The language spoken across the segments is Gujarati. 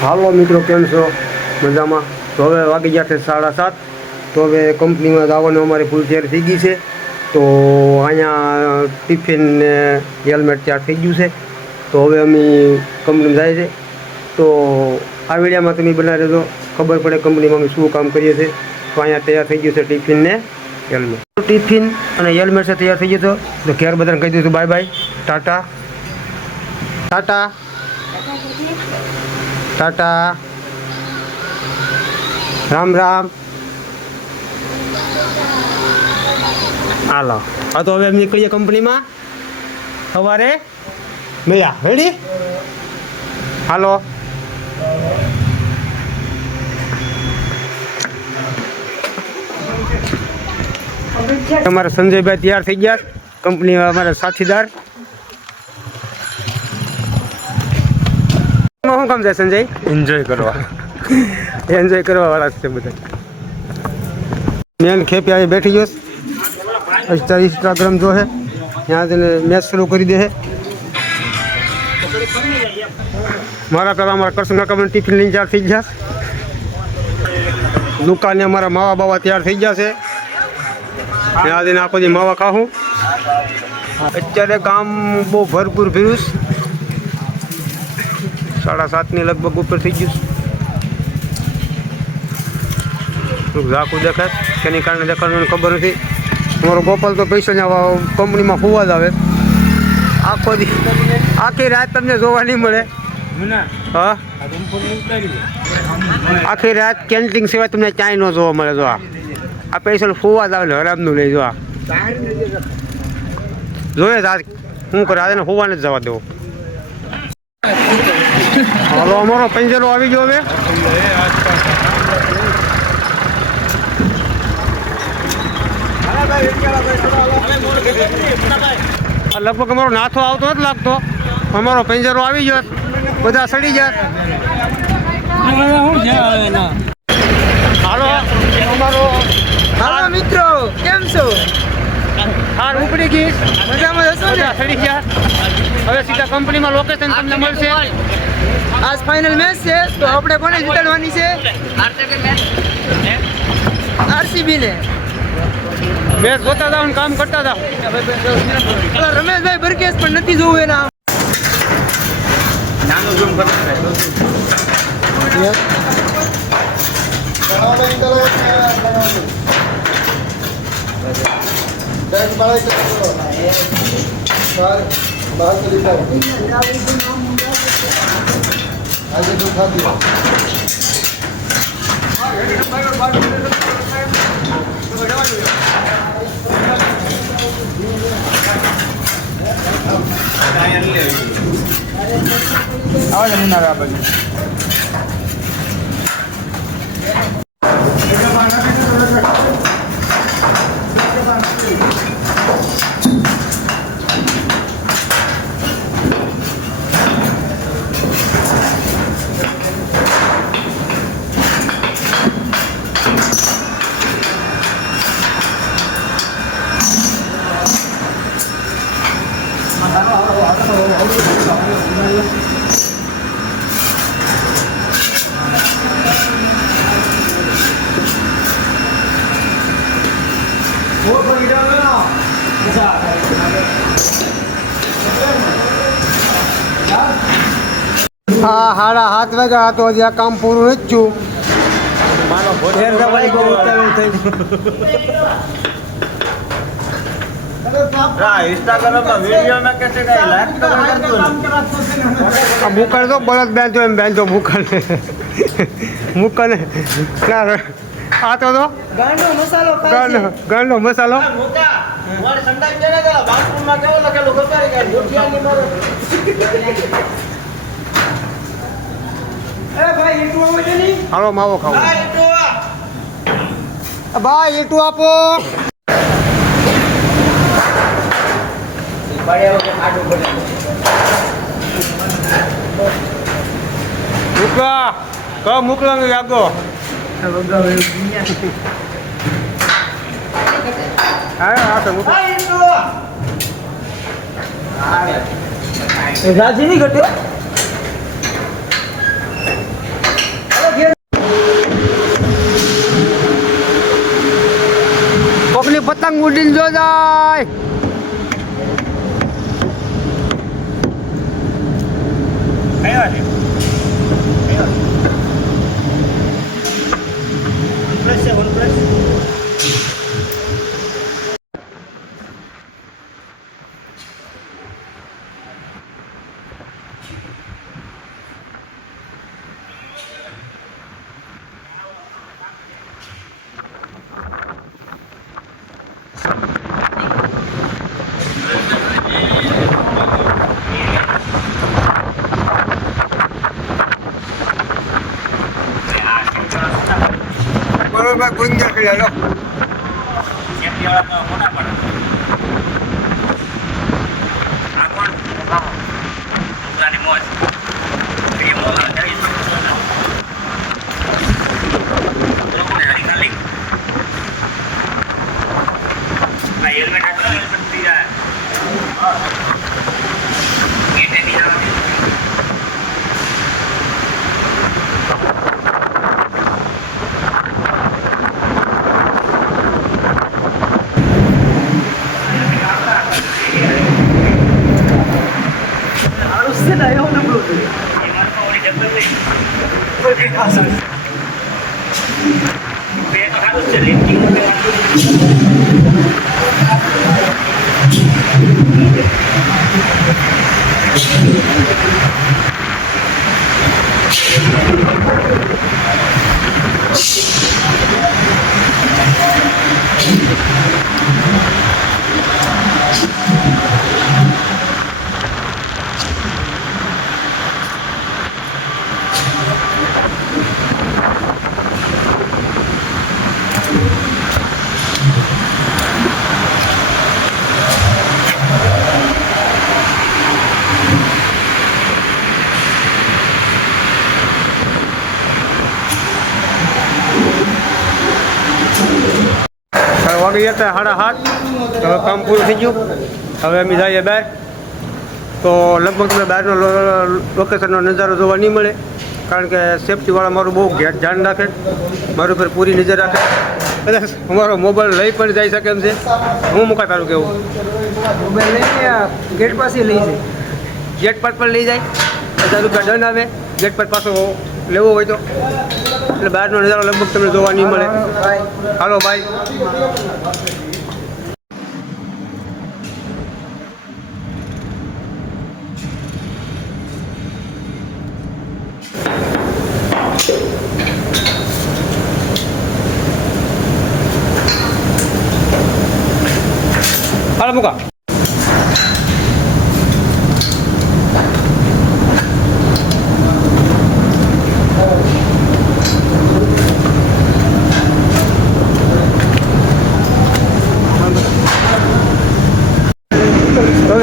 હાલો મિત્રો, કેમ છો? મજામાં? તો હવે વાગી ગયા છે સાડા સાત. તો હવે કંપનીમાં જવાનું અમારી ફૂલ તૈયાર થઈ ગઈ છે. તો અહીંયા ટિફિન ને હેલ્મેટ ચાર થઈ ગયું છે. તો હવે અમે કંપનીમાં જાય છે. તો આ વિડીયામાં તમે બનાવી દેજો. ખબર પડે કંપનીમાં અમે શું કામ કરીએ છીએ. તો અહીંયા તૈયાર થઈ ગયું છે ટિફિન ને હેલ્મેટ. ટિફિન અને હેલ્મેટ છે તૈયાર થઈ ગયું તો ઘેર બધાને કહી દઈશું બાય બાય ટાટા. ટાટા. ટાટા. રામ રામ. હાલો. હા, તો હવે નીકળીએ કંપનીમાં. સવારે. મળ્યા રેડી હાલો. અમારા સંજયભાઈ તૈયાર થઈ ગયા કંપનીમાં અમારા સાથીદાર. શું કામ છે સંજય? એન્જોય કરવા. એન્જોય કરવા વાળા છે બધા. મેન ખેપી અહીં બેઠી ગયો અત્યારે ઇન્સ્ટાગ્રામ જો છે ત્યાં જઈને મેચ શરૂ કરી દે છે મારા પહેલાં અમારા કરશું કાકા ટિફિન લઈને તૈયાર થઈ ગયા દુકાને અમારા માવા બાવા તૈયાર થઈ ગયા છે. ત્યાં જઈને આખો દી માવા ખાવું અત્યારે કામ બહુ ભરપૂર ભર્યું છે. સાડા સાતની લગભગ ઉપર થઈ ગયું. થોડુંક ઝાકું દેખાય. તેની કારણે દેખાડવાની ખબર નથી. અમારો ગોપાલ તો પૈસા કંપનીમાં ફુવા જ આવે. આખો દી આખી રાત તમને જોવા નહીં મળે. હા? આખી રાત કેન્ટીન સિવાય તમને ક્યાંય ન જોવા મળે જો આ. આ પૈસા ફુવા જ આવે હરામનું લઈ જો આ. જોઈએ આજ શું કરે આજે ફુવાને જ જવા દેવો હાલો અમારો પંજરો આવી ગયો હવે. લગભગ અમારો નાથો આવતો જ લાગતો. અમારો પંજરો આવી ગયો. બધા સડી જાય હાલો. અમારો હાલો મિત્રો કેમ છો? હાર ઉપડી ગઈ. મજામાં હશો ને? સડી ગયા. હવે સીધા કંપનીમાં લોકેશન તમને મળશે. આજ ફાઇનલ મેચ છે તો આપણે કોને જીતાડવાની છે. આરસીબી ને. મેચ જોતા હતા ને કામ કરતા હતા રમેશભાઈ બરકેશ પણ નથી જોવું એના बाहर से लिखा आगे तो खा दिया आवाज नहीं आ रहा હા સાડા સાત વાગ્યા તો હજી આ કામ પૂરું નથી થઈ આ તો બળદ બેનતો એમ બેનતો મુકલ ના. આ તો તો. ગાંડો મસાલો ગંડો ગંડો છે છે હાલો માવો ખાવો. ભાઈ ઈટું આપો. મૂકલા તો મૂકલા લાગો યાગો હા હા તો મુકલા રાજી નહીં ઘટે ઉડીને જો જાય. કયો છે. પ્લસ બરોબર ગુંજા કરી લો સેફટી વાળા તો મોટા પડે આ કોણ ઉતાની મોજ એ મોજ જઈ લોકોને હરી ખાલી આ હેલ્મેટ આ હેલ્મેટ થઈ જાય ગેટે નહીં આવતી એમાં તો ઓલી ડબલ નહીં બે તો સારું જ છે રેન્કિંગ હવે હતા સાડા સાત હવે કામ પૂરું થઈ ગયું. હવે અમે જઈએ બહાર. તો લગભગ તમને બહારનો લોકેશનનો નજારો જોવા નહીં મળે. કારણ કે સેફટીવાળા મારું બહુ ધ્યાન રાખે. મારું પર પૂરી નજર રાખે. કદાચ અમારો મોબાઈલ લઈ પણ જઈ શકે એમ છે. હું મૂકા તારું કેવું? મોબાઈલ લઈને ગેટ પાસે લઈ જાય. ગેટ પર પણ લઈ જાય. હજાર રૂપિયા દંડ આવે. ગેટ પર પાછો લેવો હોય તો. એટલે બહારનો નજારો લગભગ તમને જોવા નહીં મળે ભાઈ હાલો ભાઈ હાલો મુકા તો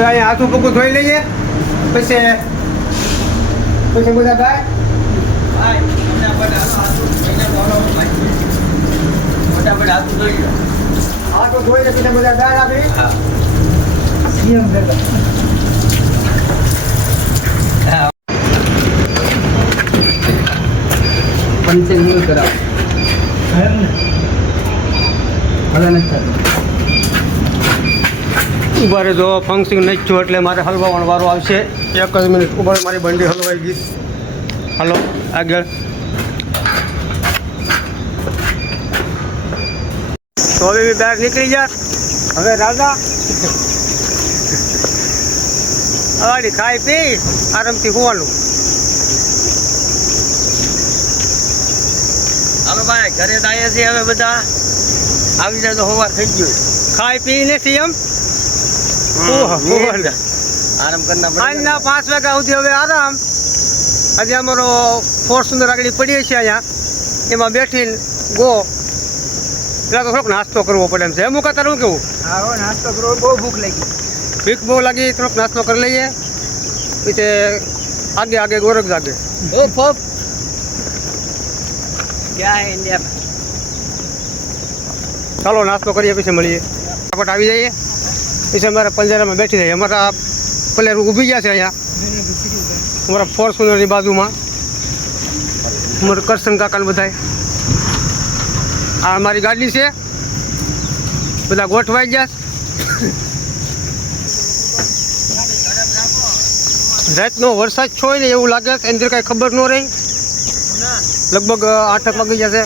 હવે અહીંયા હાથું પગું ધોઈ લઈએ. પછી પછી બધા ગાય હાથું ધોઈને પછી બધા ગાય આપી. સીએમ કરતા પંચિંગ નહીં કરાવ હવે નથી થતું ઊભા રહેજો. ફંક્શન નહીં છું એટલે મારે હલવાનો વારો આવશે. એક જ મિનિટ રહો, મારી બંડી હલવાઈ ગઈ. હલો આગળ તો હવે બહાર નીકળી જા. હવે રાજા. અવાડી ખાઈ પી આરામથી હોવાનું. હાલો ભાઈ ઘરે તો આવ્યા છીએ હવે બધા. આવી જાય તો હોવા થઈ ગયું. ખાઈ પી નથી એમ. આરામ કરના સાંજના પાંચ વાગ્યા સુધી હવે આરામ. આજે અમારો ફોર્ચ્યુનર આગળ પડીએ છીએ અહીંયા. એમાં બેઠીને ગો. પેલા તો થોડોક નાસ્તો કરવો પડે એમ છે. એમ તારું હું કેવું? હા નાસ્તો કરવો બહુ ભૂખ લાગી. ભીખ બહુ લાગી થોડોક નાસ્તો કરી લઈએ. પછી આગે આગે ગોરખ જાગે. ઓ ફોપ ક્યાં ઇન્ડિયા ચાલો નાસ્તો કરીએ પછી મળીએ. ફટાફટ આવી જઈએ. પછી અમારા પંજારામાં બેઠી રહી. અમારા પ્લેયર ઊભી ગયા છે અહીંયા. અમારા ફોર્ચ્યુનરની બાજુમાં. અમારા કરશન કાકાને બધાય. આ અમારી ગાડી છે. બધા ગોઠવાઈ ગયા. રાતનો વરસાદ છોય ને એવું લાગે અંદર કાંઈ ખબર ન રહી. લગભગ આઠક વાગી જશે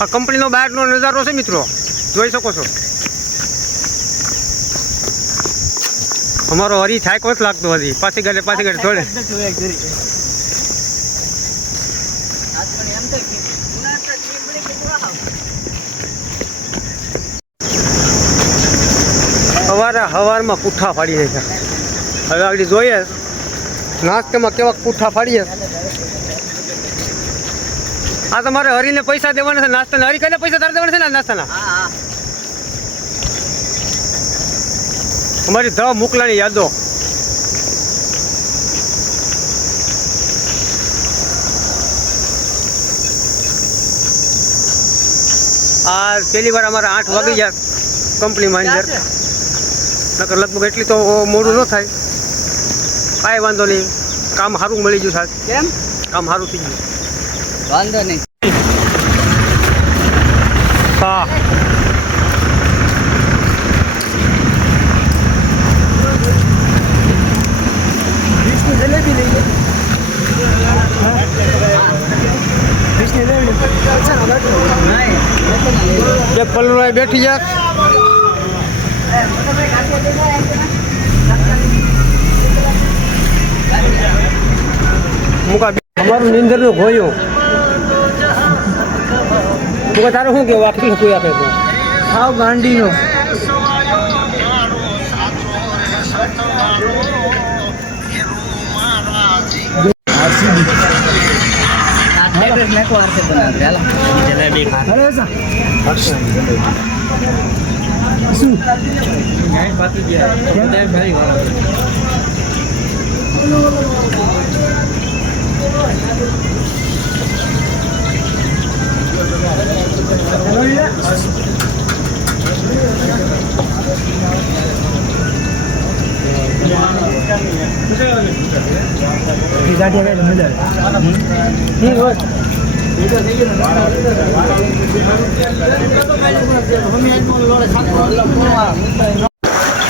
આ કંપનીનો બહારનો નજારો છે મિત્રો. જોઈ શકો છો. અમારો હરી થાય કોસ લાગતો હજી. પાછી ગાડે પાછી ગાડે થોડે સવારે હવારમાં પૂઠા ફાડી નાખ્યા. હવે આગળ જોઈએ. નાસ્તામાં કેવા પૂઠા ફાડીએ. આ તમારે હરીને પૈસા દેવાના છે. નાસ્તાના હરી કઈને પૈસા તારે દેવાના છે ને નાસ્તાના? અમારી ધ મોકલાની યાદો. આ પહેલી વાર અમારે આઠ વાગી ગયા કંપનીમાં અંદર. નકર લગભગ એટલી તો મોડું ન થાય. કાંઈ વાંધો નહીં. કામ સારું મળી ગયું સાહેબ. કેમ? કામ સારું થઈ ગયું. વાંધો નહીં. હા. જલેબી લઈ લે. એક પલ્લું બેઠી જા. મુકા અમારું નિંદરનું ગોયું મુકા તારે શું કેવું આખી કોઈ આપે તો સાવ ગાંડીનો.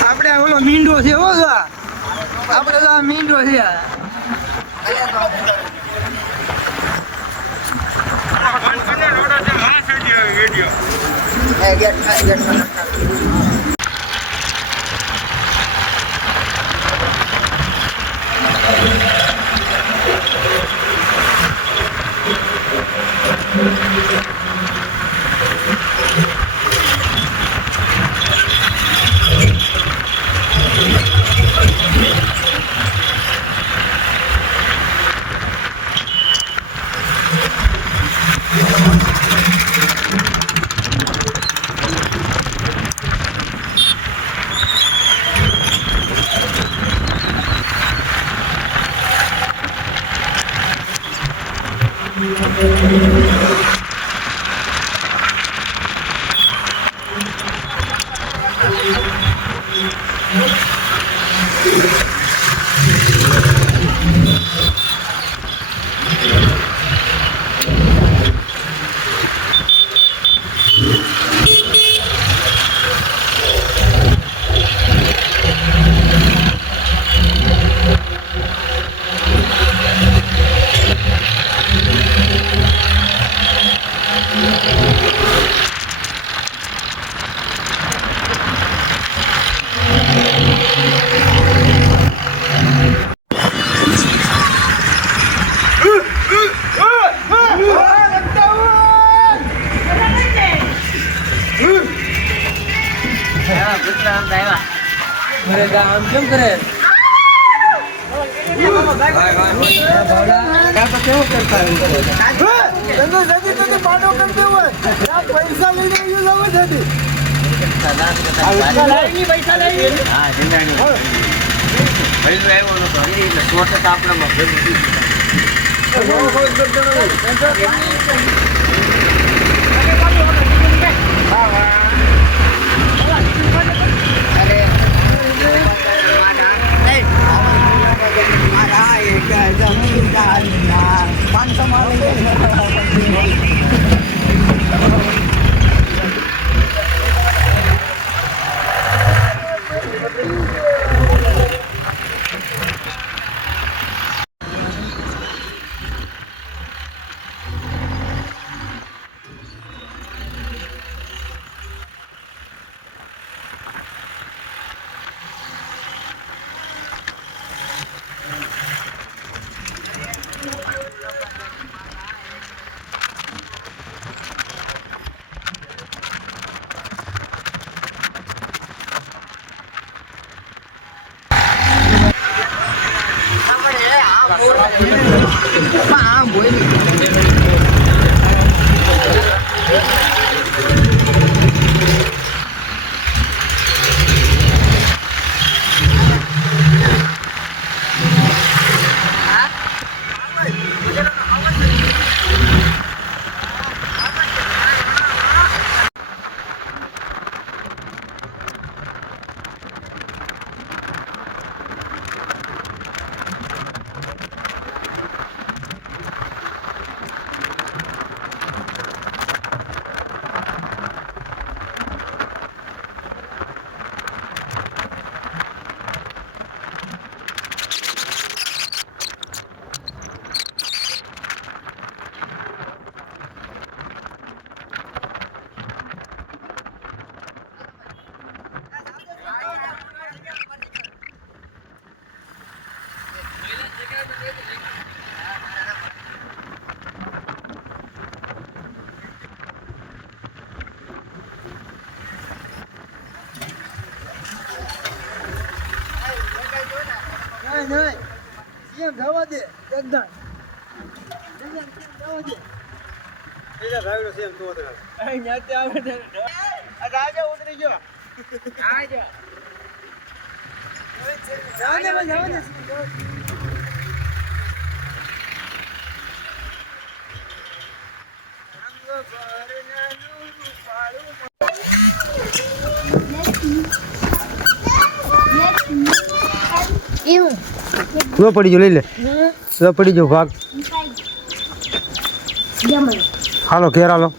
આપણે ઓલો મીંડો છે હો આપણે તો આ મીંડો છે. આ. પૈસા લઈને પૈસા લઈને હા જિંદાણી ભાઈ આવ્યો નતો એટલે સો ટકા આપણામાં ભેગું પાંચસો માં 妈不我不你 જવા દે એકદમ જવા દે બીજા ભાઈનો સેમ તો હતો. અહીંયાથી આવે છે. આ રાજા ઉતરી ગયો. આજો જવા દે જવા દે. એવું જો પડી જો લઈ લે. લો પડી જો ભાગ. હાલો ઘેર હાલો.